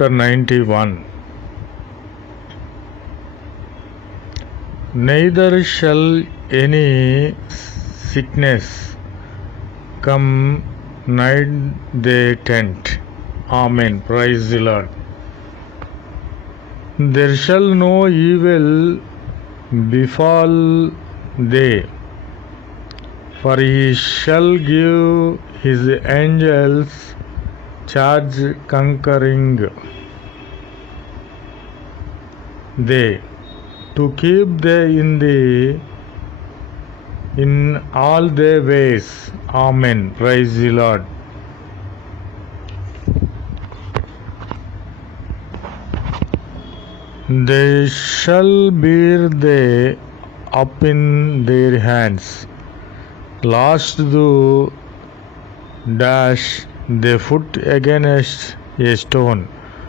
Chapter 91. Neither shall any sickness come nigh their tent. Amen. Praise the Lord. There shall no evil befall thee, for he shall give his angels charge conquering thee, to keep thee in all their ways. Amen. Praise the Lord. They shall bear thee up in their hands, lest thou dash their foot against a stone.